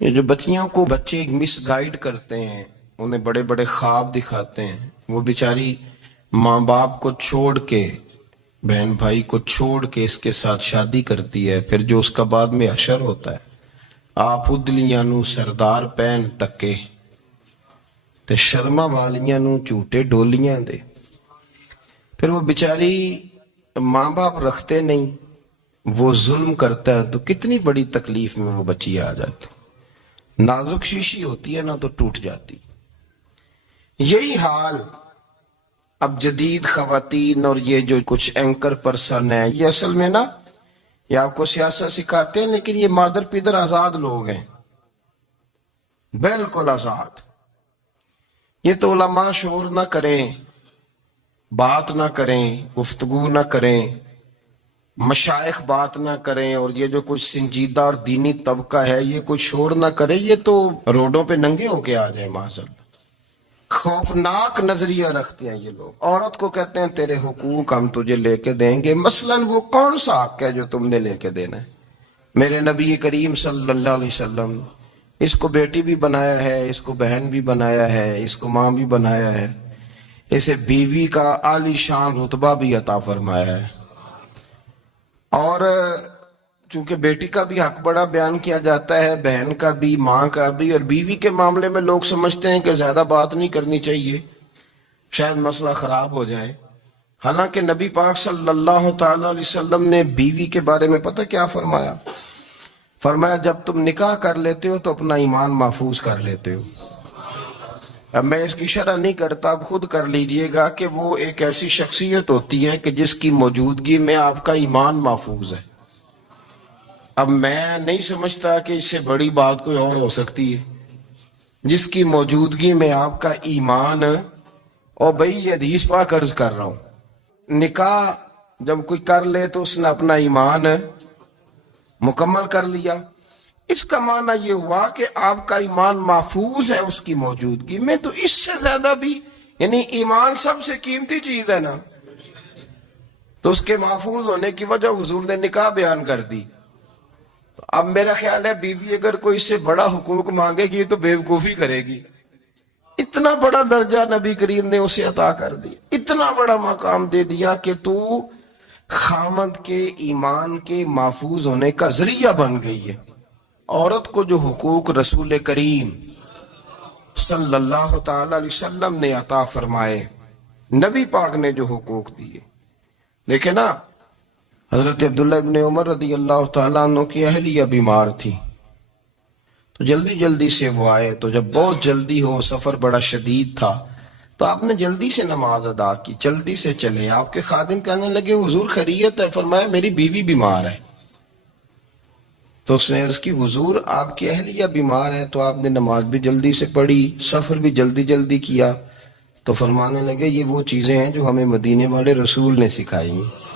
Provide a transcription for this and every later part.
یہ جو بچیوں کو بچے مس گائیڈ کرتے ہیں، انہیں بڑے بڑے خواب دکھاتے ہیں، وہ بیچاری ماں باپ کو چھوڑ کے، بہن بھائی کو چھوڑ کے اس کے ساتھ شادی کرتی ہے، پھر جو اس کا بعد میں حشر ہوتا ہے، آپ ادلیاں نو سردار پہن تکے تے شرما والیاں نو جھوٹے ڈولیاں دے، پھر وہ بیچاری ماں باپ رکھتے نہیں، وہ ظلم کرتا ہے، تو کتنی بڑی تکلیف میں وہ بچی آ جاتی، نازک شیشی ہوتی ہے نا تو ٹوٹ جاتی۔ یہی حال اب جدید خواتین اور یہ جو کچھ اینکر پرسن ہیں، یہ اصل میں نا یہ آپ کو سیاست سکھاتے ہیں، لیکن یہ مادر پیدر آزاد لوگ ہیں، بالکل آزاد۔ یہ تو علماء شور نہ کریں، بات نہ کریں، گفتگو نہ کریں، مشائخ بات نہ کریں، اور یہ جو کچھ سنجیدہ اور دینی طبقہ ہے یہ کوئی شور نہ کرے، یہ تو روڈوں پہ ننگے ہو کے آ جائیں معاذ۔ خوفناک نظریہ رکھتے ہیں یہ لوگ۔ عورت کو کہتے ہیں تیرے حقوق ہم تجھے لے کے دیں گے، مثلاً وہ کون سا حق ہے جو تم نے لے کے دینا ہے؟ میرے نبی کریم صلی اللہ علیہ وسلم اس کو بیٹی بھی بنایا ہے، اس کو بہن بھی بنایا ہے، اس کو ماں بھی بنایا ہے، اسے بیوی کا عالی شان رتبہ بھی عطا فرمایا ہے۔ اور چونکہ بیٹی کا بھی حق بڑا بیان کیا جاتا ہے، بہن کا بھی، ماں کا بھی، اور بیوی کے معاملے میں لوگ سمجھتے ہیں کہ زیادہ بات نہیں کرنی چاہیے، شاید مسئلہ خراب ہو جائے۔ حالانکہ نبی پاک صلی اللہ تعالی علیہ وسلم نے بیوی کے بارے میں پتہ کیا فرمایا؟ فرمایا جب تم نکاح کر لیتے ہو تو اپنا ایمان محفوظ کر لیتے ہو۔ اب میں اس کی شرح نہیں کرتا، اب خود کر لیجئے گا کہ وہ ایک ایسی شخصیت ہوتی ہے کہ جس کی موجودگی میں آپ کا ایمان محفوظ ہے۔ اب میں نہیں سمجھتا کہ اس سے بڑی بات کوئی اور ہو سکتی ہے، جس کی موجودگی میں آپ کا ایمان، اور بھئی یہ حدیث پاک عرض کر رہا ہوں، نکاح جب کوئی کر لے تو اس نے اپنا ایمان مکمل کر لیا، اس کا معنی یہ ہوا کہ آپ کا ایمان محفوظ ہے اس کی موجودگی میں۔ تو اس سے زیادہ بھی، یعنی ایمان سب سے قیمتی چیز ہے نا، تو اس کے محفوظ ہونے کی وجہ حضور نے نکاح بیان کر دی۔ اب میرا خیال ہے بیوی اگر کوئی اس سے بڑا حقوق مانگے گی تو بیوقوفی کرے گی۔ اتنا بڑا درجہ نبی کریم نے اسے عطا کر دیا، اتنا بڑا مقام دے دیا کہ تو خامد کے ایمان کے محفوظ ہونے کا ذریعہ بن گئی ہے۔ عورت کو جو حقوق رسول کریم صلی اللہ تعالی علیہ وسلم نے عطا فرمائے، نبی پاک نے جو حقوق دیے، دیکھیں نا، حضرت عبداللہ ابن عمر رضی اللہ تعالیٰ عنہ کی اہلیہ بیمار تھی، تو جلدی جلدی سے وہ آئے، تو جب بہت جلدی ہو، سفر بڑا شدید تھا، تو آپ نے جلدی سے نماز ادا کی، جلدی سے چلے۔ آپ کے خادم کہنے لگے حضور خیریت ہے؟ فرمایا میری بیوی بیمار ہے۔ تو اس نے عرض کی حضور آپ کی اہلیہ بیمار ہے، تو آپ نے نماز بھی جلدی سے پڑھی، سفر بھی جلدی جلدی کیا۔ تو فرمانے لگے یہ وہ چیزیں ہیں جو ہمیں مدینے والے رسول نے سکھائی ہیں۔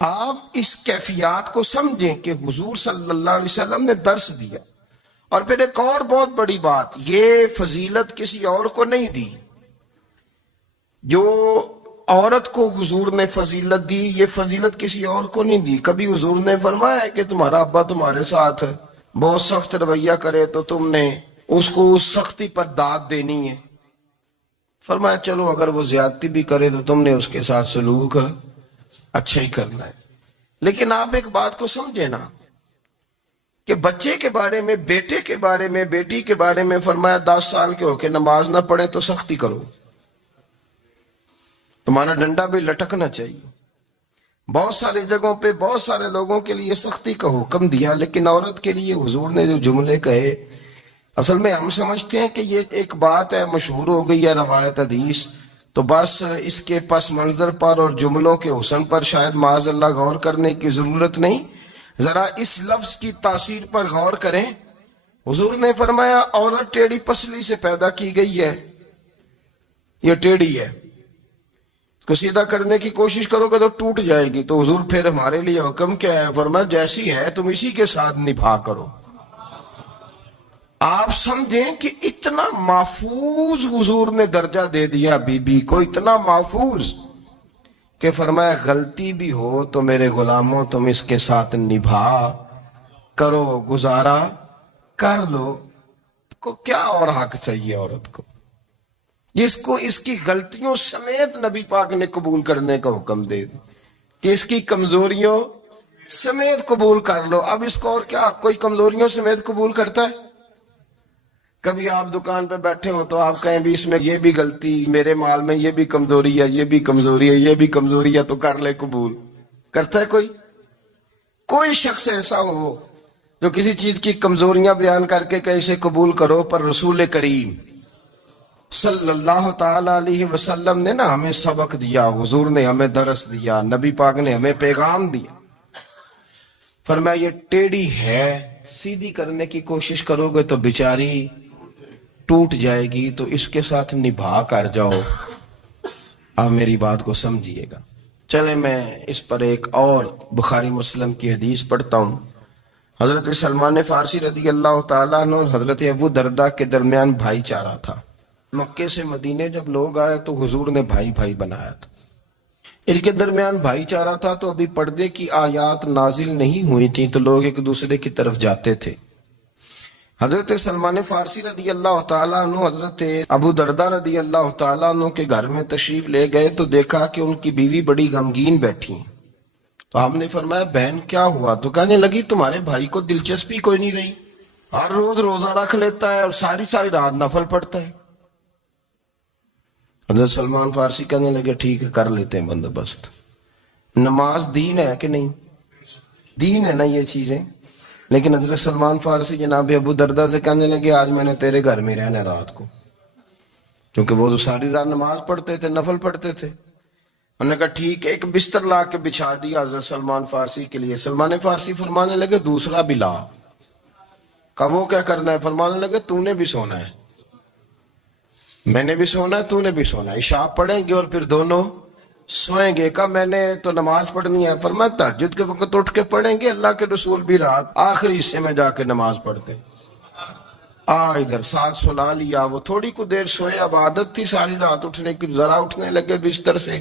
آپ اس کیفیات کو سمجھیں کہ حضور صلی اللہ علیہ وسلم نے درس دیا۔ اور پھر ایک اور بہت بڑی بات، یہ فضیلت کسی اور کو نہیں دی، جو عورت کو حضور نے فضیلت دی، یہ فضیلت کسی اور کو نہیں دی۔ کبھی حضور نے فرمایا کہ تمہارا ابا تمہارے ساتھ بہت سخت رویہ کرے تو تم نے اس کو اس سختی پر داد دینی ہے؟ فرمایا چلو اگر وہ زیادتی بھی کرے تو تم نے اس کے ساتھ سلوک اچھا ہی کرنا ہے۔ لیکن آپ ایک بات کو سمجھے نا کہ بچے کے بارے میں، بیٹے کے بارے میں، بیٹی کے بارے میں فرمایا 10 سال کے ہو کے نماز نہ پڑھے تو سختی کرو، تمہارا ڈنڈا بھی لٹکنا چاہیے۔ بہت ساری جگہوں پہ بہت سارے لوگوں کے لیے سختی کا حکم دیا، لیکن عورت کے لیے حضور نے جو جملے کہے، اصل میں ہم سمجھتے ہیں کہ یہ ایک بات ہے، مشہور ہو گئی ہے روایت حدیث، تو بس اس کے پس منظر پر اور جملوں کے حسن پر شاید معاذ اللہ غور کرنے کی ضرورت نہیں۔ ذرا اس لفظ کی تاثیر پر غور کریں۔ حضور نے فرمایا عورت ٹیڑھی پسلی سے پیدا کی گئی ہے، یہ ٹیڑھی ہے، اس کو سیدھا کرنے کی کوشش کرو گے تو ٹوٹ جائے گی۔ تو حضور پھر ہمارے لیے حکم کیا ہے؟ فرمایا جیسی ہے تم اسی کے ساتھ نبھا کرو۔ آپ سمجھیں کہ اتنا محفوظ حضور نے درجہ دے دیا بی بی کو، اتنا محفوظ کہ فرمایا غلطی بھی ہو تو میرے غلاموں تم اس کے ساتھ نبھا کرو گزارا کر لو. کو کیا اور حق چاہیے عورت کو جس کو اس کی غلطیوں سمیت نبی پاک نے قبول کرنے کا حکم دے دی کہ اس کی کمزوریوں سمیت قبول کر لو. اب اس کو اور کیا کوئی کمزوریوں سمیت قبول کرتا ہے؟ کبھی آپ دکان پہ بیٹھے ہو تو آپ کہیں بھی اس میں یہ بھی غلطی، میرے مال میں یہ بھی کمزوری ہے، یہ بھی کمزوری ہے، یہ بھی کمزوری ہے، تو کر لے قبول. کرتا ہے کوئی؟ کوئی شخص ایسا ہو جو کسی چیز کی کمزوریاں بیان کر کے کہ اسے قبول کرو؟ پر رسول کریم صلی اللہ تعالی علیہ وسلم نے نا ہمیں سبق دیا، حضور نے ہمیں درس دیا، نبی پاک نے ہمیں پیغام دیا. فرمایا یہ ٹیڑھی ہے، سیدھی کرنے کی کوشش کرو گے تو بیچاری ٹوٹ جائے گی، تو اس کے ساتھ نبھا کر جاؤ. آپ میری بات کو سمجھیے گا. چلے میں اس پر ایک اور بخاری مسلم کی حدیث پڑھتا ہوں. حضرت سلمان فارسی رضی اللہ تعالیٰ عنہ اور حضرت ابو دردہ کے درمیان بھائی چارہ تھا. مکے سے مدینے جب لوگ آئے تو حضور نے بھائی بھائی بنایا تھا. ان کے درمیان بھائی چارہ تھا تو ابھی پردے کی آیات نازل نہیں ہوئی تھی تو لوگ ایک دوسرے کی طرف جاتے تھے. حضرت سلمان فارسی رضی اللہ تعالیٰ عنہ حضرت ابو دردہ رضی اللہ تعالیٰ عنہ کے گھر میں تشریف لے گئے تو دیکھا کہ ان کی بیوی بڑی غمگین بیٹھی ہیں. تو آپ نے فرمایا بہن کیا ہوا؟ تو کہنے لگی تمہارے بھائی کو دلچسپی کوئی نہیں رہی، ہر روز روزہ رکھ لیتا ہے اور ساری ساری رات نفل پڑھتا ہے. حضرت سلمان فارسی کہنے لگے ٹھیک ہے کر لیتے ہیں بندوبست. نماز دین ہے کہ نہیں؟ دین ہے نا یہ چیزیں. لیکن حضرت سلمان فارسی جناب ابو دردہ سے کہنے لگے آج میں نے تیرے گھر میں رہنا رات کو، کیونکہ وہ تو ساری رات نماز پڑھتے تھے، نفل پڑھتے تھے. انہوں نے کہا ٹھیک ہے. ایک بستر لا کے بچھا دیا حضرت سلمان فارسی کے لیے. سلمان فارسی فرمانے لگے دوسرا بھی لا. کہا وہ کیا کرنا ہے؟ فرمانے لگے تو نے بھی سونا ہے، میں نے بھی سونا ہے، تو نے بھی سونا ہے. عشاء پڑھیں گے اور پھر دونوں سوئیں گے. کہا میں نے تو نماز پڑھنی ہے. فرمایا تہجد کے وقت اٹھ کے پڑھیں گے. اللہ کے رسول بھی رات آخری حصے میں جا کے نماز پڑھتے. ادھر ساتھ سلا لیا. وہ تھوڑی کو دیر سوئے، اب عادت تھی ساری رات اٹھنے کی، ذرا اٹھنے لگے بستر سے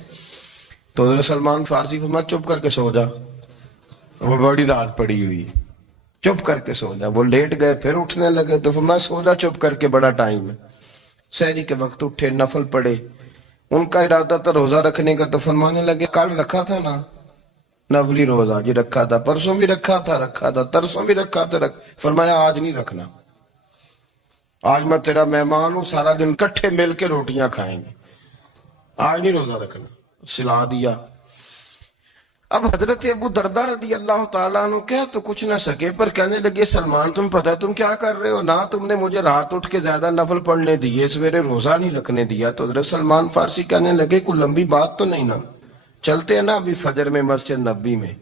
تو حضرت سلمان فارسی فرمایا چپ کر کے سو جا، وہ بڑی رات پڑی ہوئی، چپ کر کے سو جا. وہ لیٹ گئے، پھر اٹھنے لگے تو فرمایا سو جا چپ کر کے، بڑا ٹائم ہے. سحری کے وقت اٹھے، نفل پڑھے. ان کا ارادہ تھا روزہ رکھنے کا تو فرمانے لگے کل رکھا تھا نا نفلی روزہ، جی رکھا تھا، پرسوں بھی رکھا تھا، ترسوں بھی رکھا تھا. فرمایا آج نہیں رکھنا، آج میں تیرا مہمان ہوں، سارا دن کٹھے مل کے روٹیاں کھائیں گے، آج نہیں روزہ رکھنا. سلا دیا. اب حضرت ابو دردہ رضی اللہ تعالیٰ عنہ کہہ تو کچھ نہ سکے، پر کہنے لگے سلمان تم پتہ تم کیا کر رہے ہو؟ نہ تم نے مجھے رات اٹھ کے زیادہ نفل پڑھنے دیے، سویرے روزہ نہیں رکھنے دیا. تو حضرت سلمان فارسی کہنے لگے کوئی لمبی بات تو نہیں نا، چلتے ہیں نا ابھی فجر میں مسجد نبی میں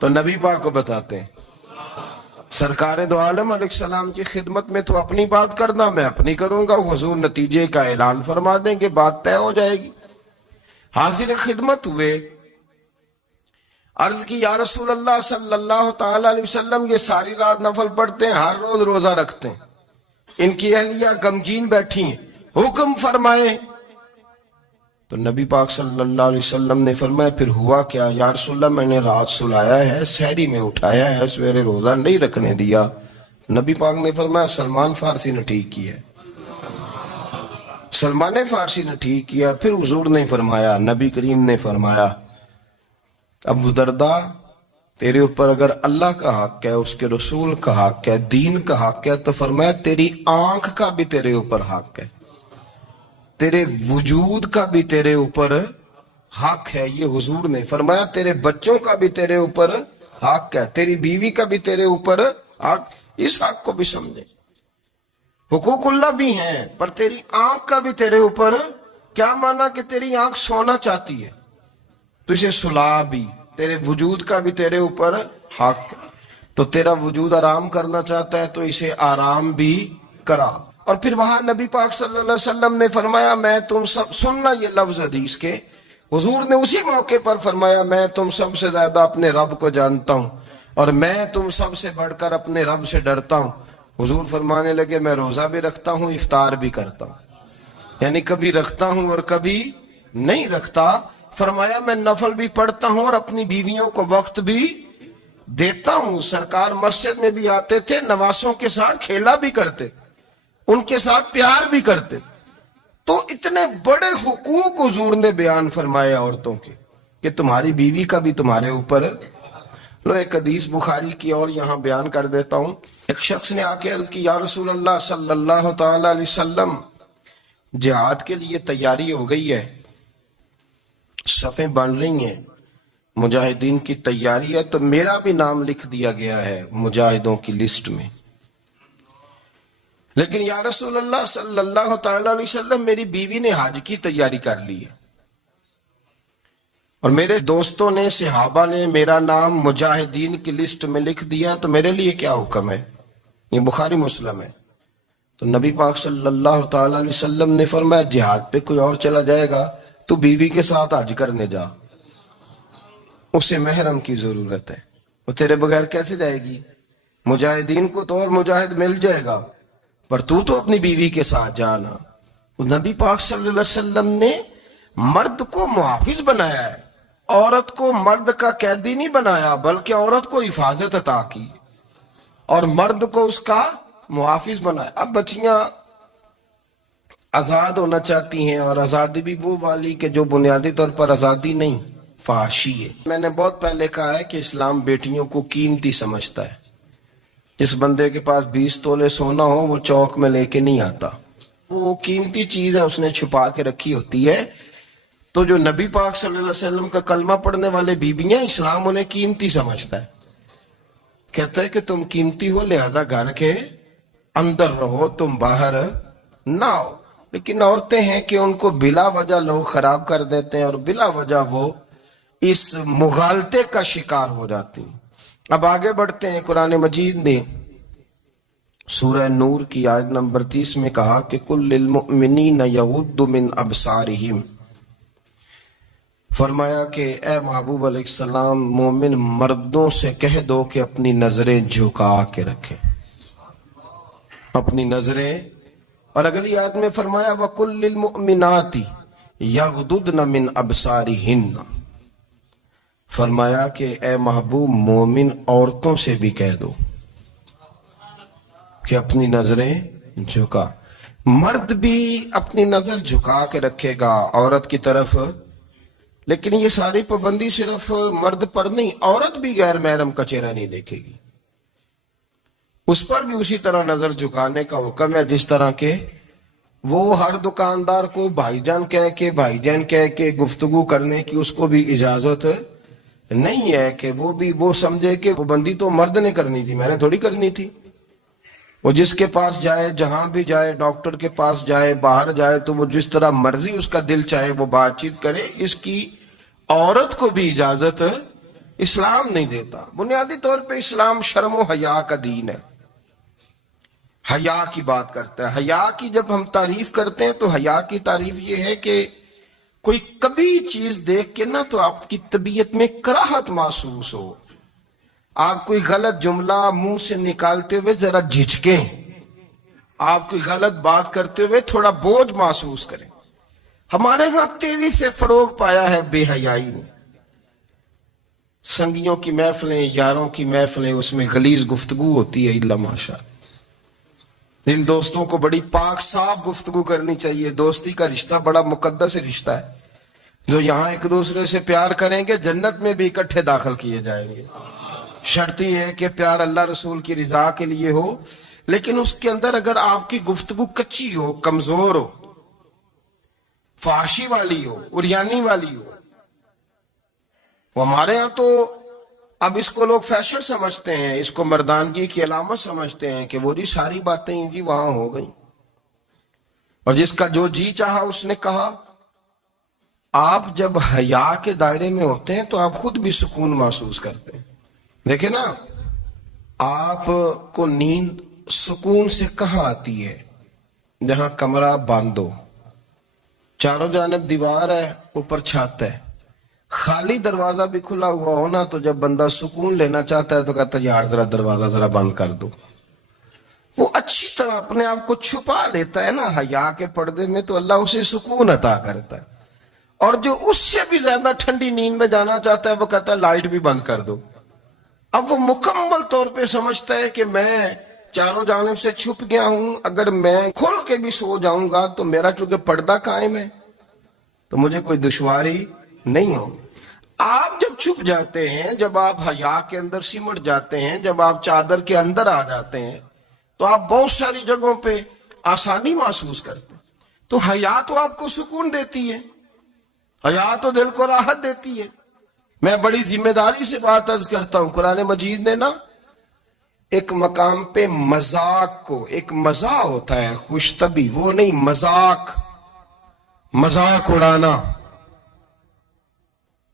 تو نبی پاک کو بتاتے ہیں. سرکار دو عالم علیہ السلام کی خدمت میں تو اپنی بات کرنا، میں اپنی کروں گا. حضور نتیجے کا اعلان فرما دیں گے، بات طے ہو جائے گی. حاضر خدمت ہوئے، عرض کی یا رسول اللہ صلی اللہ تعالی علیہ وسلم یہ ساری رات نفل پڑھتے ہیں، ہر روز روزہ رکھتے ہیں، ان کی اہلیہ غمگین بیٹھی ہیں، حکم فرمائے. تو نبی پاک صلی اللہ علیہ وسلم نے فرمایا پھر ہوا کیا؟ یا رسول اللہ میں نے رات سلایا ہے، سحری میں اٹھایا ہے، سویرے روزہ نہیں رکھنے دیا. نبی پاک نے فرمایا سلمان فارسی نے ٹھیک کیا، سلمان فارسی نے ٹھیک کیا. پھر حضور نے فرمایا، نبی کریم نے فرمایا ابو دردہ تیرے اوپر اگر اللہ کا حق ہے، اس کے رسول کا حق ہے، دین کا حق ہے، تو فرمایا تیری آنکھ کا بھی تیرے اوپر حق ہے، تیرے وجود کا بھی تیرے اوپر حق ہے. یہ حضور نے فرمایا تیرے بچوں کا بھی تیرے اوپر حق ہے، تیری بیوی کا بھی تیرے اوپر حق. اس حق کو بھی سمجھے، حقوق اللہ بھی ہیں، پر تیری آنکھ کا بھی تیرے اوپر. کیا مانا کہ تیری آنکھ سونا چاہتی ہے تو اسے سلا بھی، تیرے وجود کا بھی تیرے اوپر حق. تو تیرا وجود آرام کرنا چاہتا ہے تو اسے آرام بھی کرا. اور پھر وہاں نبی پاک صلی اللہ علیہ وسلم نے فرمایا میں تم سب، سننا یہ لفظ حدیث کے، حضور نے اسی موقع پر فرمایا میں تم سب سے زیادہ اپنے رب کو جانتا ہوں اور میں تم سب سے بڑھ کر اپنے رب سے ڈرتا ہوں. حضور فرمانے لگے میں روزہ بھی رکھتا ہوں، افطار بھی کرتا ہوں، یعنی کبھی رکھتا ہوں اور کبھی نہیں رکھتا. فرمایا میں نفل بھی پڑھتا ہوں اور اپنی بیویوں کو وقت بھی دیتا ہوں. سرکار مسجد میں بھی آتے تھے, نواسوں کے ساتھ کھیلا بھی کرتے, ان کے ساتھ پیار بھی کرتے. تو اتنے بڑے حقوق حضور نے بیان فرمائے عورتوں کے کہ تمہاری بیوی کا بھی تمہارے اوپر. لو ایک حدیث بخاری کی اور یہاں بیان کر دیتا ہوں. ایک شخص نے آ کے عرض کی, یا رسول اللہ صلی اللہ تعالی علیہ وسلم, جہاد کے لیے تیاری ہو گئی ہے, صفیں بن رہی ہیں, مجاہدین کی تیاری ہے, تو میرا بھی نام لکھ دیا گیا ہے مجاہدوں کی لسٹ میں, لیکن یا رسول اللہ صلی اللہ تعالی علیہ وسلم میری بیوی نے حج کی تیاری کر لی ہے, اور میرے دوستوں نے, صحابہ نے میرا نام مجاہدین کی لسٹ میں لکھ دیا, تو میرے لیے کیا حکم ہے؟ یہ بخاری مسلم ہے. تو نبی پاک صلی اللہ تعالی علیہ وسلم نے فرمایا, جہاد پہ کوئی اور چلا جائے گا تو بیوی کے ساتھ حج کرنے جا, اسے محرم کی ضرورت ہے, وہ تیرے بغیر کیسے جائے گی؟ مجاہدین کو تو اور مجاہد مل جائے گا, پر تو اپنی بیوی کے ساتھ جانا. نبی پاک صلی اللہ علیہ وسلم نے مرد کو محافظ بنایا ہے, عورت کو مرد کا قیدی نہیں بنایا, بلکہ عورت کو حفاظت عطا کی اور مرد کو اس کا محافظ بنایا. اب بچیاں آزاد ہونا چاہتی ہیں, اور آزادی بھی وہ والی کہ جو بنیادی طور پر آزادی نہیں, فحاشی ہے. میں نے بہت پہلے کہا ہے کہ اسلام بیٹیوں کو قیمتی سمجھتا ہے. جس بندے کے پاس 20 تولے سونا ہو وہ چوک میں لے کے نہیں آتا, وہ قیمتی چیز ہے, اس نے چھپا کے رکھی ہوتی ہے. تو جو نبی پاک صلی اللہ علیہ وسلم کا کلمہ پڑھنے والے بیویاں, اسلام انہیں قیمتی سمجھتا ہے, کہتا ہے کہ تم قیمتی ہو لہذا گھر کے اندر رہو, تم باہر نہ ہو. لیکن عورتیں ہیں کہ ان کو بلا وجہ لوگ خراب کر دیتے ہیں, اور بلا وجہ وہ اس مغالطے کا شکار ہو جاتی ہیں. اب آگے بڑھتے ہیں. قرآن مجید نے سورہ نور کی آیت نمبر 30 میں کہا کہ کل للمؤمنین یغضوا من ابصارہم, فرمایا کہ اے محبوب علیہ السلام مومن مردوں سے کہہ دو کہ اپنی نظریں جھکا کے رکھیں, اپنی نظریں. اور اگلی آیت میں فرمایا وَقُلْ لِلْمُؤْمِنَاتِ يَغْضُضْنَ مِنْ أَبْصَارِهِنَّ, فرمایا کہ اے محبوب مومن عورتوں سے بھی کہہ دو کہ اپنی نظریں جھکا. مرد بھی اپنی نظر جھکا کے رکھے گا عورت کی طرف, لیکن یہ ساری پابندی صرف مرد پر نہیں, عورت بھی غیر محرم کا چہرہ نہیں دیکھے گی, اس پر بھی اسی طرح نظر جھکانے کا حکم ہے جس طرح کہ وہ ہر دکاندار کو بھائی جان کہہ کے گفتگو کرنے کی اس کو بھی اجازت نہیں ہے کہ وہ بھی وہ سمجھے کہ پابندی تو مرد نے کرنی تھی, میں نے تھوڑی کرنی تھی. وہ جس کے پاس جائے, جہاں بھی جائے, ڈاکٹر کے پاس جائے, باہر جائے, تو وہ جس طرح مرضی اس کا دل چاہے وہ بات چیت کرے, اس کی عورت کو بھی اجازت اسلام نہیں دیتا. بنیادی طور پہ اسلام شرم و حیا کا دین ہے, حیا کی بات کرتا ہے. حیا کی جب ہم تعریف کرتے ہیں تو حیا کی تعریف یہ ہے کہ کوئی کبھی چیز دیکھ کے نا تو آپ کی طبیعت میں کراہت محسوس ہو, آپ کوئی غلط جملہ منہ سے نکالتے ہوئے ذرا جھجکیں, آپ کوئی غلط بات کرتے ہوئے تھوڑا بوجھ محسوس کریں. ہمارے ہاں تیزی سے فروغ پایا ہے بے حیائی نے. سنگیوں کی محفلیں, یاروں کی محفلیں, اس میں غلیظ گفتگو ہوتی ہے, الا ماشاء. ان دوستوں کو بڑی پاک صاف گفتگو کرنی چاہیے. دوستی کا رشتہ بڑا مقدس رشتہ ہے, جو یہاں ایک دوسرے سے پیار کریں گے جنت میں بھی اکٹھے داخل کیے جائیں گے. شرط یہ ہے کہ پیار اللہ رسول کی رضا کے لیے ہو, لیکن اس کے اندر اگر آپ کی گفتگو کچی ہو, کمزور ہو, فحاشی والی ہو, عریانی والی ہو. وہ ہمارے ہاں تو اب اس کو لوگ فیشن سمجھتے ہیں, اس کو مردانگی کی علامت سمجھتے ہیں کہ وہ جی ساری باتیں جی وہاں ہو گئیں, اور جس کا جو جی چاہا اس نے کہا. آپ جب حیا کے دائرے میں ہوتے ہیں تو آپ خود بھی سکون محسوس کرتے ہیں. دیکھیں نا, آپ کو نیند سکون سے کہاں آتی ہے؟ جہاں کمرہ بند ہو, چاروں جانب دیوار ہے, اوپر چھت ہے, خالی دروازہ بھی کھلا ہوا ہونا تو جب بندہ سکون لینا چاہتا ہے تو کہتا ہے یار ذرا دروازہ ذرا بند کر دو. وہ اچھی طرح اپنے آپ کو چھپا لیتا ہے نا حیا کے پردے میں, تو اللہ اسے سکون عطا کرتا ہے. اور جو اس سے بھی زیادہ ٹھنڈی نیند میں جانا چاہتا ہے وہ کہتا ہے لائٹ بھی بند کر دو, اب وہ مکمل طور پہ سمجھتا ہے کہ میں چاروں جانب سے چھپ گیا ہوں، اگر میں کھل کے بھی سو جاؤں گا تو میرا چونکہ پردہ قائم ہے تو مجھے کوئی دشواری نہیں ہوگی۔ آپ جب چھپ جاتے ہیں، جب آپ حیا کے اندر سمٹ جاتے ہیں، جب آپ چادر کے اندر آ جاتے ہیں تو آپ بہت ساری جگہوں پہ آسانی محسوس کرتے ہیں۔ تو حیا تو آپ کو سکون دیتی ہے، حیا تو دل کو راحت دیتی ہے۔ میں بڑی ذمہ داری سے بات عرض کرتا ہوں، قرآن مجید نے نا ایک مقام پہ مذاق کو، ایک مزاح ہوتا ہے خوش طبی، وہ نہیں، مذاق اڑانا،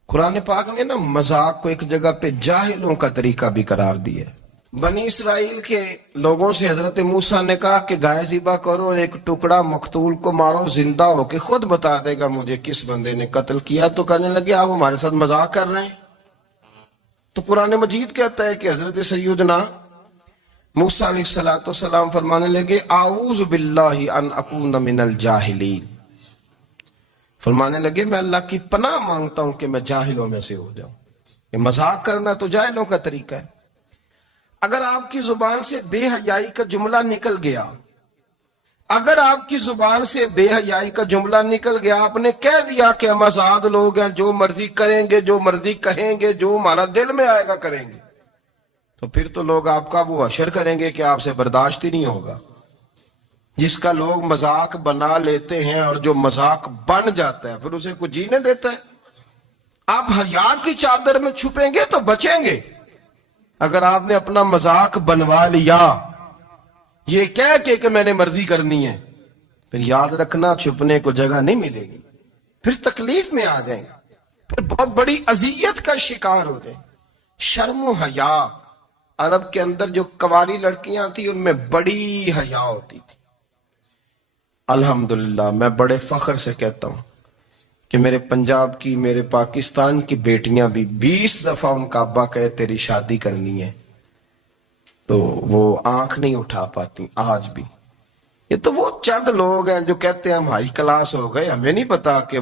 قرآن پاک نے نا مذاق کو ایک جگہ پہ جاہلوں کا طریقہ بھی قرار دیا ہے۔ بنی اسرائیل کے لوگوں سے حضرت موسیٰ نے کہا کہ گائے ذبح کرو اور ایک ٹکڑا مقتول کو مارو، زندہ ہو کے خود بتا دے گا مجھے کس بندے نے قتل کیا۔ تو کہنے لگے آپ ہمارے ساتھ مذاق کر رہے ہیں۔ تو قرآن مجید کہتا ہے کہ حضرت سیدنا موسیٰ علیہ السلام فرمانے لگے اعوذ باللہ ان اکون من الجاہلین، فرمانے لگے میں اللہ کی پناہ مانگتا ہوں کہ میں جاہلوں میں سے ہو جاؤں۔ یہ مذاق کرنا تو جاہلوں کا طریقہ ہے۔ اگر آپ کی زبان سے بے حیائی کا جملہ نکل گیا، اگر آپ کی زبان سے بے حیائی کا جملہ نکل گیا، آپ نے کہہ دیا کہ ہم آزاد لوگ ہیں، جو مرضی کریں گے، جو مرضی کہیں گے، جو ہمارا دل میں آئے گا کریں گے، تو پھر تو لوگ آپ کا وہ حشر کریں گے کہ آپ سے برداشت ہی نہیں ہوگا۔ جس کا لوگ مذاق بنا لیتے ہیں اور جو مذاق بن جاتا ہے پھر اسے کچھ جینے دیتا ہے۔ آپ حیا کی چادر میں چھپیں گے تو بچیں گے۔ اگر آپ نے اپنا مذاق بنوا لیا یہ کہہ کے کہ میں نے مرضی کرنی ہے، پھر یاد رکھنا چھپنے کو جگہ نہیں ملے گی، پھر تکلیف میں آ جائیں، پھر بہت بڑی اذیت کا شکار ہو جائیں۔ شرم و حیا، عرب کے اندر جو کنواری لڑکیاں تھیں ان میں بڑی حیا ہوتی تھی۔ الحمدللہ میں بڑے فخر سے کہتا ہوں کہ میرے پنجاب کی، میرے پاکستان کی بیٹیاں بھی 20 دفعہ ان کا ابا کہے تیری شادی کرنی ہے تو وہ آنکھ نہیں اٹھا پاتی آج بھی۔ یہ تو وہ چند لوگ ہیں جو کہتے ہیں ہم ہائی کلاس ہو گئے، ہمیں نہیں پتا کہ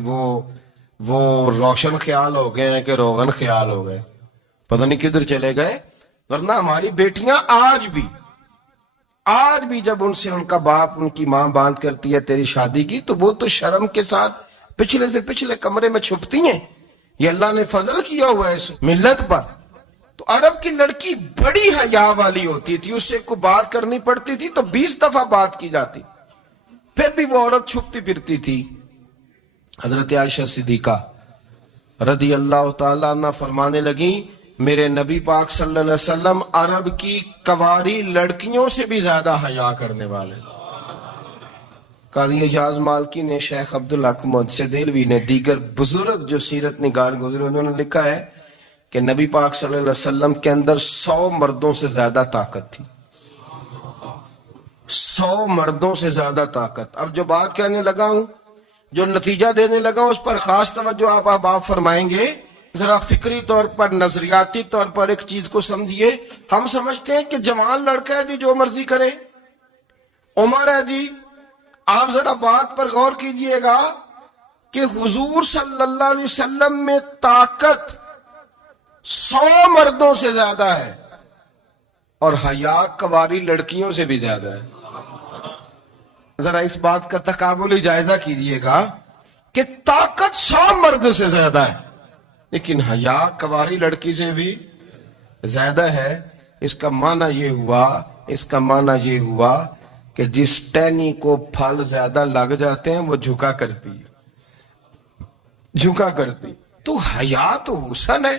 وہ روشن خیال ہو گئے ہیں کہ روغن خیال ہو گئے، پتہ نہیں کدھر چلے گئے۔ ورنہ ہماری بیٹیاں آج بھی جب ان سے ان کا باپ، ان کی ماں بات کرتی ہے تیری شادی کی، تو وہ تو شرم کے ساتھ پچھلے سے پچھلے کمرے میں چھپتی ہیں۔ یہ اللہ نے فضل کیا ہوا ہے اس ملت پر۔ تو عرب کی لڑکی بڑی حیا والی ہوتی تھی، اس سے کوئی بات کرنی پڑتی تھی تو 20 دفعہ بات کی جاتی، پھر بھی وہ عورت چھپتی پھرتی تھی۔ حضرت عائشہ صدیقہ رضی اللہ تعالیٰ عنہ فرمانے لگیں میرے نبی پاک صلی اللہ علیہ وسلم عرب کی کنواری لڑکیوں سے بھی زیادہ حیا کرنے والے۔ قاضی اعجاز مالکی نے، شیخ عبدالحق محدث دہلوی نے، دیگر بزرگ جو سیرت نگار گزرے انہوں نے لکھا ہے کہ نبی پاک صلی اللہ علیہ وسلم کے اندر 100 مردوں سے زیادہ طاقت تھی، 100 مردوں سے زیادہ طاقت۔ اب جو بات کہنے لگا ہوں، جو نتیجہ دینے لگا ہوں، اس پر خاص توجہ آپ فرمائیں گے۔ ذرا فکری طور پر، نظریاتی طور پر ایک چیز کو سمجھیے۔ ہم سمجھتے ہیں کہ جوان لڑکا ہے جی جو مرضی کرے، عمر ہے جی۔ آپ ذرا بات پر غور کیجئے گا کہ حضور صلی اللہ علیہ وسلم میں طاقت 100 مردوں سے زیادہ ہے اور حیا کنواری لڑکیوں سے بھی زیادہ ہے۔ ذرا اس بات کا تقابلی جائزہ کیجئے گا کہ طاقت 100 مرد سے زیادہ ہے لیکن حیا کنواری لڑکی سے بھی زیادہ ہے۔ اس کا معنی یہ ہوا کہ جس ٹہنی کو پھل زیادہ لگ جاتے ہیں وہ جھکا کرتی۔ تو حیا تو حسن ہے،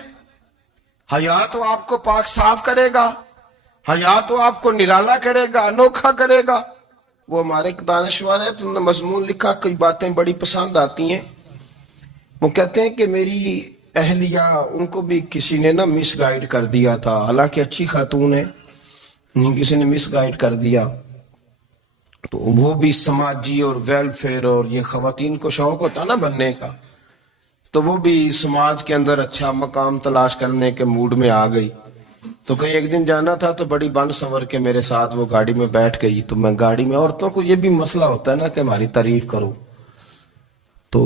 حیا تو آپ کو پاک صاف کرے گا، حیا تو آپ کو نرالا کرے گا، انوکھا کرے گا۔ وہ ہمارے ایک دانشور ہے، تو انہوں نے مضمون لکھا، کئی باتیں بڑی پسند آتی ہیں۔ وہ کہتے ہیں کہ میری اہلیہ، ان کو بھی کسی نے نا مس گائیڈ کر دیا تھا، حالانکہ اچھی خاتون ہے، کسی نے مس گائیڈ کر دیا، تو وہ بھی سماجی اور ویلفیئر اور یہ خواتین کو شوق ہوتا نا بننے کا، تو وہ بھی سماج کے اندر اچھا مقام تلاش کرنے کے موڈ میں آ گئی۔ تو کہیں ایک دن جانا تھا تو بڑی بن سنور کے میرے ساتھ وہ گاڑی میں بیٹھ گئی۔ تو میں گاڑی میں، عورتوں کو یہ بھی مسئلہ ہوتا ہے نا کہ ہماری تعریف کرو، تو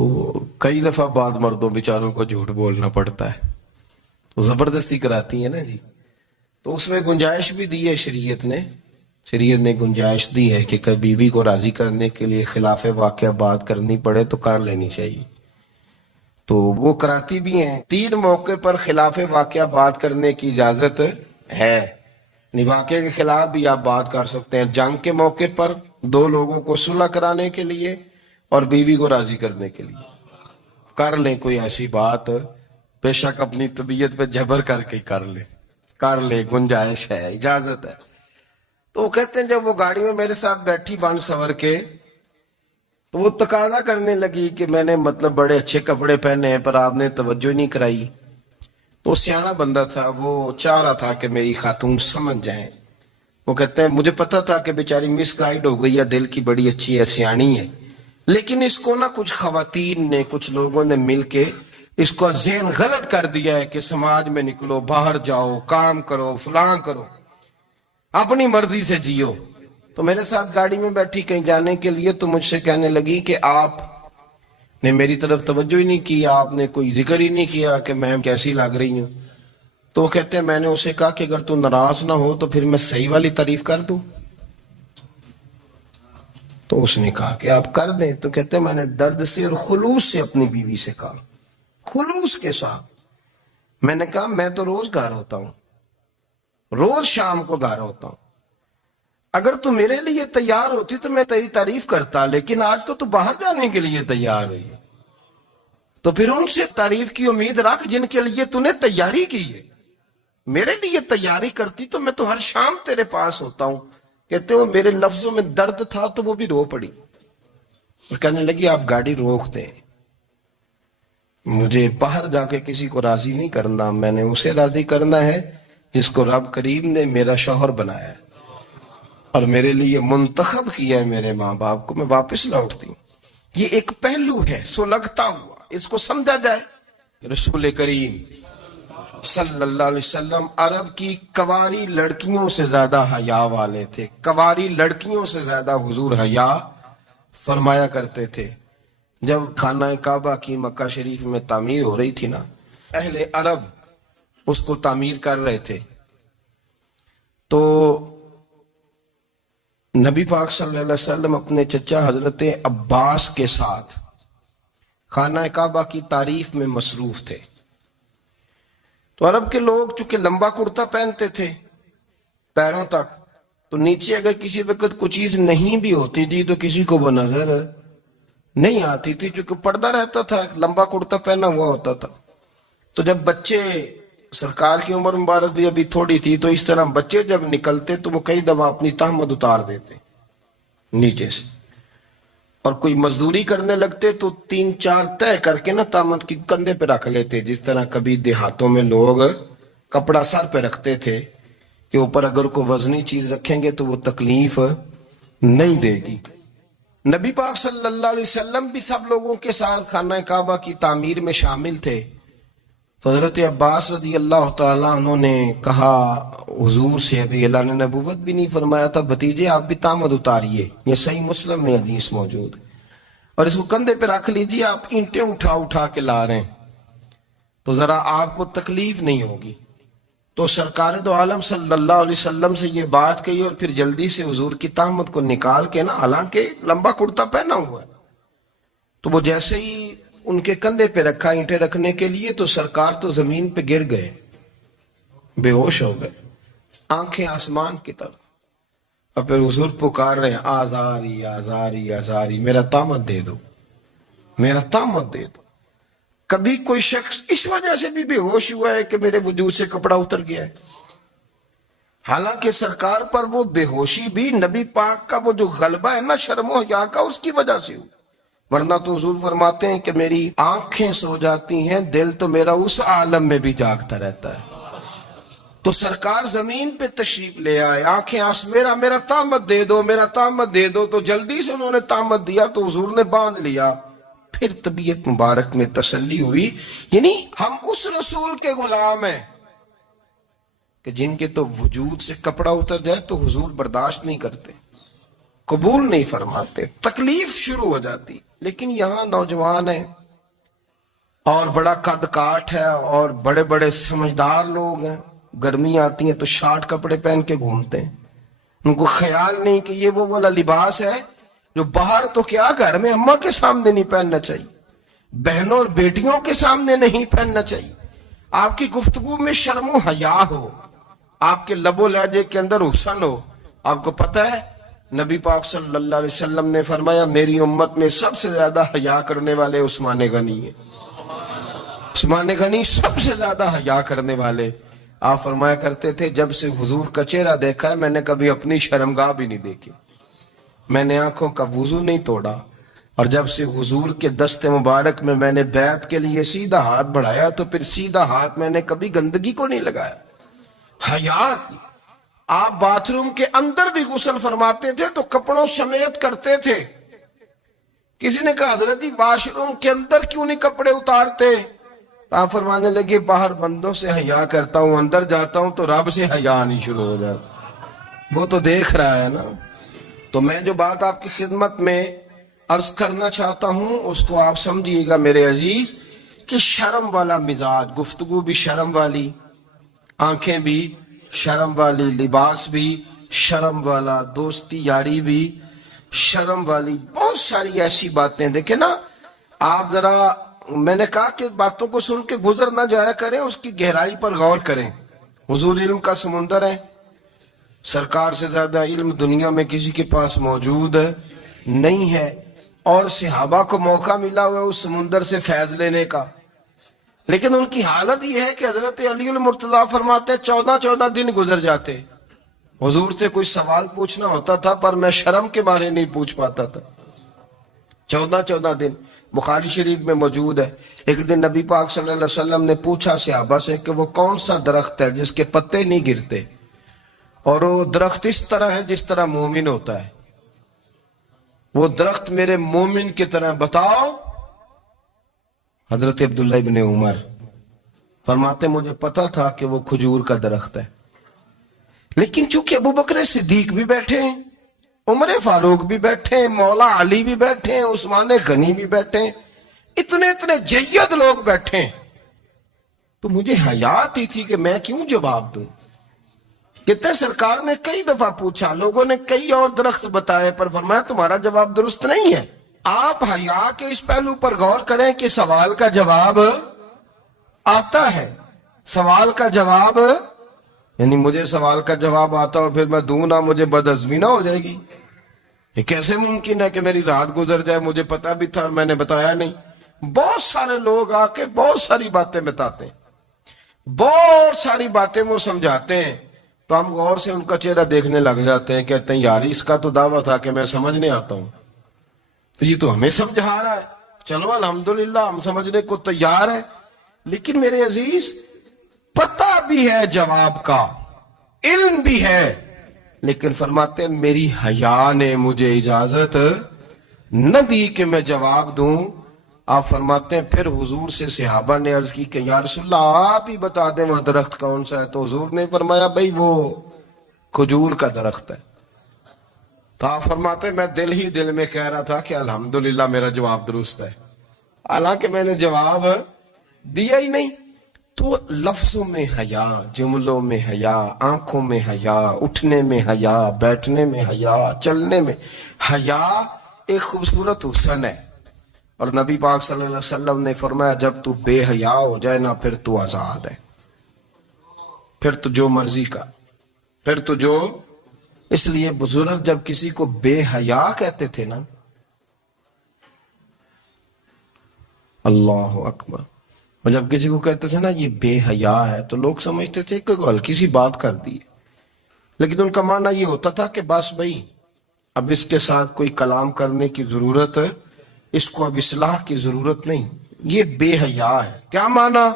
کئی دفعہ بعد مردوں بیچاروں کو جھوٹ بولنا پڑتا ہے، تو زبردستی کراتی ہیں نا جی۔ تو اس میں گنجائش بھی دی ہے شریعت نے گنجائش دی ہے کہ کبھی بیوی کو راضی کرنے کے لیے خلاف واقعہ بات کرنی پڑے تو کر لینی چاہیے، تو وہ کراتی بھی ہیں۔ 3 موقع پر خلاف واقعہ بات کرنے کی اجازت ہے، واقعے کے خلاف بھی آپ بات کر سکتے ہیں۔ جنگ کے موقع پر 2 لوگوں کو صلح کرانے کے لیے اور بیوی کو راضی کرنے کے لیے کر لیں کوئی ایسی بات، بے شک اپنی طبیعت پہ جبر کر کے کر لیں، گنجائش ہے، اجازت ہے۔ تو وہ کہتے ہیں جب وہ گاڑی میں میرے ساتھ بیٹھی بن سور کے، تو وہ تقاضا کرنے لگی کہ میں نے بڑے اچھے کپڑے پہنے ہیں پر آپ نے توجہ نہیں کرائی۔ وہ سیاںا بندہ تھا، وہ چاہ رہا تھا کہ میری خاتون سمجھ جائیں۔ وہ کہتے ہیں مجھے پتا تھا کہ بیچاری مس گائیڈ ہو گئی ہے، دل کی بڑی اچھی ہے، سیانی ہے، لیکن اس کو کچھ خواتین نے، کچھ لوگوں نے مل کے اس کو ذہن غلط کر دیا ہے کہ سماج میں نکلو، باہر جاؤ، کام کرو، فلاں کرو، اپنی مرضی سے جیو۔ تو میرے ساتھ گاڑی میں بیٹھی کہیں جانے کے لیے، تو مجھ سے کہنے لگی کہ آپ نے میری طرف توجہ ہی نہیں کی، آپ نے کوئی ذکر ہی نہیں کیا کہ میں کیسی لگ رہی ہوں۔ تو وہ کہتے ہیں میں نے اسے کہا کہ اگر تو ناراض نہ ہو تو پھر میں صحیح والی تعریف کر دوں۔ تو اس نے کہا کہ آپ کر دیں۔ تو کہتے ہیں میں نے درد سے اور خلوص سے اپنی بیوی سے کہا، خلوص کے ساتھ میں نے کہا میں تو روز گھر ہوتا ہوں، روز شام کو گھر ہوتا ہوں، اگر تو میرے لیے تیار ہوتی تو میں تیری تعریف کرتا، لیکن آج تو باہر جانے کے لیے تیار ہوئی، تو پھر ان سے تعریف کی امید رکھ جن کے لیے تو نے تیاری کی ہے۔ میرے لیے تیاری کرتی تو میں تو ہر شام تیرے پاس ہوتا ہوں۔ کہتے ہو میرے لفظوں میں درد تھا تو وہ بھی رو پڑی اور کہنے لگی آپ گاڑی روک دیں، مجھے باہر جا کے کسی کو راضی نہیں کرنا، میں نے اسے راضی کرنا ہے جس کو رب کریم نے میرا شوہر بنایا ہے اور میرے لیے منتخب کیا ہے میرے ماں باپ کو، میں واپس لوٹتی ہوں۔ یہ ایک پہلو ہے سلگتا ہوا، اس کو سمجھا جائے۔ رسول کریم صلی اللہ علیہ وسلم عرب کی کواری لڑکیوں سے زیادہ حیا والے تھے، کواری لڑکیوں سے زیادہ حضور حیا فرمایا کرتے تھے۔ جب خانہ کعبہ کی مکہ شریف میں تعمیر ہو رہی تھی نا، اہل عرب اس کو تعمیر کر رہے تھے، تو نبی پاک صلی اللہ علیہ وسلم اپنے چچا حضرت عباس کے ساتھ خانہ کعبہ کی تعریف میں مصروف تھے۔ تو عرب کے لوگ چونکہ لمبا کرتا پہنتے تھے پیروں تک، تو نیچے اگر کسی وقت کوئی چیز نہیں بھی ہوتی تھی تو کسی کو وہ نظر نہیں آتی تھی، چونکہ پردہ رہتا تھا، لمبا کرتا پہنا ہوا ہوتا تھا۔ تو جب بچے، سرکار کی عمر مبارک بھی ابھی تھوڑی تھی، تو اس طرح بچے جب نکلتے تو وہ کئی دفعہ اپنی تہمت اتار دیتے نیچے سے، اور کوئی مزدوری کرنے لگتے تو 3-4 طے کر کے تہمت کی کندھے پہ رکھ لیتے، جس طرح کبھی دیہاتوں میں لوگ کپڑا سر پہ رکھتے تھے کہ اوپر اگر کوئی وزنی چیز رکھیں گے تو وہ تکلیف نہیں دے گی۔ نبی پاک صلی اللہ علیہ وسلم بھی سب لوگوں کے ساتھ خانہ کعبہ کی تعمیر میں شامل تھے۔ تو حضرت عباس رضی اللہ تعالیٰ عنہ نے کہا حضور سے، ابھی اللہ نے نبوت بھی نہیں فرمایا تھا، بھتیجے آپ بھی تہمت اتاریے، یہ صحیح مسلم میں حدیث موجود ہے، اور اس کو کندھے پہ رکھ لیجیے، آپ اینٹیں اٹھا کے لا رہے ہیں تو ذرا آپ کو تکلیف نہیں ہوگی۔ تو سرکار دو عالم صلی اللہ علیہ وسلم سے یہ بات کہی اور پھر جلدی سے حضور کی تہمت کو نکال کے حالانکہ لمبا کرتا پہنا ہوا ہے، تو وہ جیسے ہی ان کے کندھے پہ رکھا اینٹیں رکھنے کے لیے، تو سرکار تو زمین پہ گر گئے، بے ہوش ہو گئے، آنکھیں آسمان کی طرف، اور پھر حضور پکار رہے ہیں آزاری آزاری آزاری، میرا تہمت دے دو، میرا تہمت دے دو۔ کبھی کوئی شخص اس وجہ سے بھی بے ہوش ہوا ہے کہ میرے وجود سے کپڑا اتر گیا ہے، حالانکہ سرکار پر وہ بے ہوشی بھی نبی پاک کا وہ جو غلبہ ہے نا شرم و حیا کا، اس کی وجہ سے ہوئی، ورنہ تو حضور فرماتے ہیں کہ میری آنکھیں سو جاتی ہیں، دل تو میرا اس عالم میں بھی جاگتا رہتا ہے۔ تو سرکار زمین پہ تشریف لے آئے، آنکھیں میرا تہمت دے دو، میرا تہمت دے دو، تو جلدی سے انہوں نے تہمت دیا تو حضور نے باندھ لیا، پھر طبیعت مبارک میں تسلی ہوئی۔ یعنی ہم اس رسول کے غلام ہیں کہ جن کے تو وجود سے کپڑا اتر جائے تو حضور برداشت نہیں کرتے، قبول نہیں فرماتے، تکلیف شروع ہو جاتی۔ لیکن یہاں نوجوان ہیں اور بڑا قد کاٹ ہے اور بڑے بڑے سمجھدار لوگ ہیں، گرمی آتی ہے تو شارٹ کپڑے پہن کے گھومتے ہیں، ان کو خیال نہیں کہ یہ وہ والا لباس ہے جو باہر تو کیا گھر میں اماں کے سامنے نہیں پہننا چاہیے، بہنوں اور بیٹیوں کے سامنے نہیں پہننا چاہیے۔ آپ کی گفتگو میں شرم و حیا ہو، آپ کے لب و لہجے کے اندر حسن ہو۔ آپ کو پتہ ہے نبی پاک صلی اللہ علیہ وسلم نے فرمایا میری امت میں سب سے زیادہ حیا کرنے والے عثمان غنی ہیں، عثمان غنی سب سے زیادہ حیا کرنے والے۔ آپ فرمایا کرتے تھے جب سے حضور کا چہرہ دیکھا ہے میں نے کبھی اپنی شرمگاہ بھی نہیں دیکھی، میں نے آنکھوں کا وضو نہیں توڑا، اور جب سے حضور کے دست مبارک میں نے بیعت کے لیے سیدھا ہاتھ بڑھایا تو پھر سیدھا ہاتھ میں نے کبھی گندگی کو نہیں لگایا۔ حیات، آپ باتھ روم کے اندر بھی غسل فرماتے تھے تو کپڑوں سمیت کرتے تھے۔ کسی نے کہا حضرت جی واش روم کے اندر کیوں نہیں کپڑے اتارتے؟ آپ فرمانے لگے باہر بندوں سے حیا کرتا ہوں، اندر جاتا ہوں تو رب سے حیا نہیں شروع ہو جاتا، وہ تو دیکھ رہا ہے نا۔ تو میں جو بات آپ کی خدمت میں عرض کرنا چاہتا ہوں اس کو آپ سمجھیے گا میرے عزیز، کہ شرم والا مزاج، گفتگو بھی شرم والی، آنکھیں بھی شرم والی، لباس بھی شرم والا، دوستی یاری بھی شرم والی، بہت ساری ایسی باتیں۔ دیکھیں نا آپ ذرا، میں نے کہا کہ باتوں کو سن کے گزر نہ جایا کریں، اس کی گہرائی پر غور کریں۔ حضور علم کا سمندر ہے، سرکار سے زیادہ علم دنیا میں کسی کے پاس موجود نہیں ہے، اور صحابہ کو موقع ملا ہوا اس سمندر سے فیض لینے کا، لیکن ان کی حالت یہ ہے کہ حضرت علی المرتضیٰ فرماتے 14 دن گزر جاتے، حضور سے کوئی سوال پوچھنا ہوتا تھا پر میں شرم کے بارے نہیں پوچھ پاتا تھا۔ 14 دن بخاری شریف میں موجود ہے۔ ایک دن نبی پاک صلی اللہ علیہ وسلم نے پوچھا صحابہ سے کہ وہ کون سا درخت ہے جس کے پتے نہیں گرتے، اور وہ درخت اس طرح ہے جس طرح مومن ہوتا ہے، وہ درخت میرے مومن کی طرح بتاؤ۔ حضرت عبداللہ ابن عمر فرماتے مجھے پتا تھا کہ وہ کھجور کا درخت ہے، لیکن چونکہ ابو بکر صدیق بھی بیٹھے ہیں، عمر فاروق بھی بیٹھے ہیں، مولا علی بھی بیٹھے ہیں، عثمان غنی بھی بیٹھے ہیں، اتنے جید لوگ بیٹھے ہیں، تو مجھے حیا آتی تھی کہ میں کیوں جواب دوں۔ کہتے ہیں سرکار نے کئی دفعہ پوچھا، لوگوں نے کئی اور درخت بتائے، پر فرمایا تمہارا جواب درست نہیں ہے۔ آپ حیا کے اس پہلو پر غور کریں کہ سوال کا جواب آتا ہے، سوال کا جواب، یعنی مجھے سوال کا جواب آتا اور پھر میں دوں نہ، مجھے بدعزمی نہ ہو جائے گی؟ یہ کیسے ممکن ہے کہ میری رات گزر جائے، مجھے پتا بھی تھا میں نے بتایا نہیں؟ بہت سارے لوگ آ کے بہت ساری باتیں بتاتے ہیں، بہت ساری باتیں وہ سمجھاتے ہیں، تو ہم غور سے ان کا چہرہ دیکھنے لگ جاتے ہیں، کہتے ہیں یار اس کا تو دعویٰ تھا کہ میں سمجھنے آتا ہوں، تو یہ تو ہمیں سمجھا رہا ہے، چلو الحمدللہ ہم سمجھنے کو تیار ہیں۔ لیکن میرے عزیز پتہ بھی ہے جواب کا، علم بھی ہے، لیکن فرماتے ہیں میری حیا نے مجھے اجازت نہ دی کہ میں جواب دوں۔ آپ فرماتے ہیں پھر حضور سے صحابہ نے عرض کی کہ یا رسول اللہ آپ ہی بتا دیں وہ درخت کون سا ہے، تو حضور نے فرمایا بھئی وہ کھجور کا درخت ہے۔ تو آپ فرماتے ہیں میں دل میں کہہ رہا تھا کہ الحمدللہ میرا جواب درست ہے، حالانکہ میں نے جواب دیا ہی نہیں۔ تو لفظوں میں حیا، جملوں میں حیا، آنکھوں میں حیا، اٹھنے میں حیا، بیٹھنے میں حیا، چلنے میں حیا ایک خوبصورت حسن ہے، اور نبی پاک صلی اللہ علیہ وسلم نے فرمایا جب تو بے حیا ہو جائے نا پھر تو آزاد ہے، پھر تو جو مرضی کا، پھر تو جو۔ اس لیے بزرگ جب کسی کو بے حیا کہتے تھے نا، اللہ اکبر، اور جب کسی کو کہتے تھے نا یہ بے حیا ہے تو لوگ سمجھتے تھے کہ ہلکی سی بات کر دی، لیکن ان کا معنی یہ ہوتا تھا کہ بس بھئی اب اس کے ساتھ کوئی کلام کرنے کی ضرورت ہے، اس کو اب اصلاح کی ضرورت نہیں، یہ بے حیا ہے۔ کیا معنی؟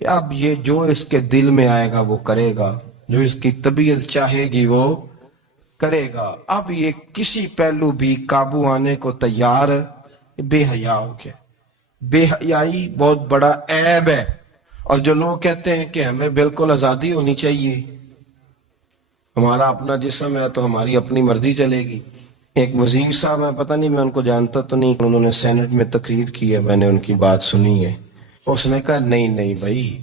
کہ اب یہ جو اس کے دل میں آئے گا وہ کرے گا، جو اس کی طبیعت چاہے گی وہ کرے گا، اب یہ کسی پہلو بھی قابو آنے کو تیار ہے، بے حیا ہو گیا۔ بے حیائی بہت بڑا عیب ہے، اور جو لوگ کہتے ہیں کہ ہمیں بالکل آزادی ہونی چاہیے، ہمارا اپنا جسم ہے تو ہماری اپنی مرضی چلے گی۔ ایک وزیر صاحب ہیں، پتہ نہیں میں ان کو جانتا تو نہیں، انہوں نے سینٹ میں تقریر کی ہے، میں نے ان کی بات سنی ہے، اس نے کہا نہیں بھائی